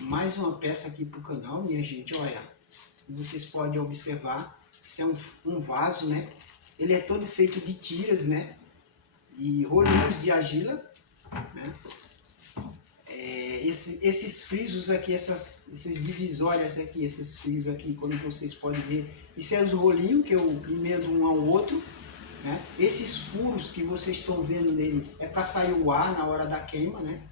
mais uma peça aqui para o canal, minha gente. Olha, vocês podem observar, isso é um vaso, né? Ele é todo feito de tiras, né? E rolinhos de argila, né? Esses frisos aqui, esses divisórias aqui, esses frisos aqui, como vocês podem ver, isso é os rolinhos que eu emendo um ao outro, né? Esses furos que vocês estão vendo nele é para sair o ar na hora da queima, né?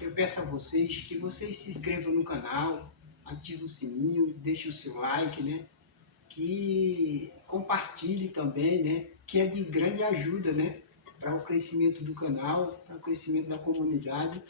Eu peço a vocês que vocês se inscrevam no canal, ativem o sininho, deixem o seu like, né? Que compartilhe também, né? Que é de grande ajuda, né? Para o crescimento do canal, para o crescimento da comunidade.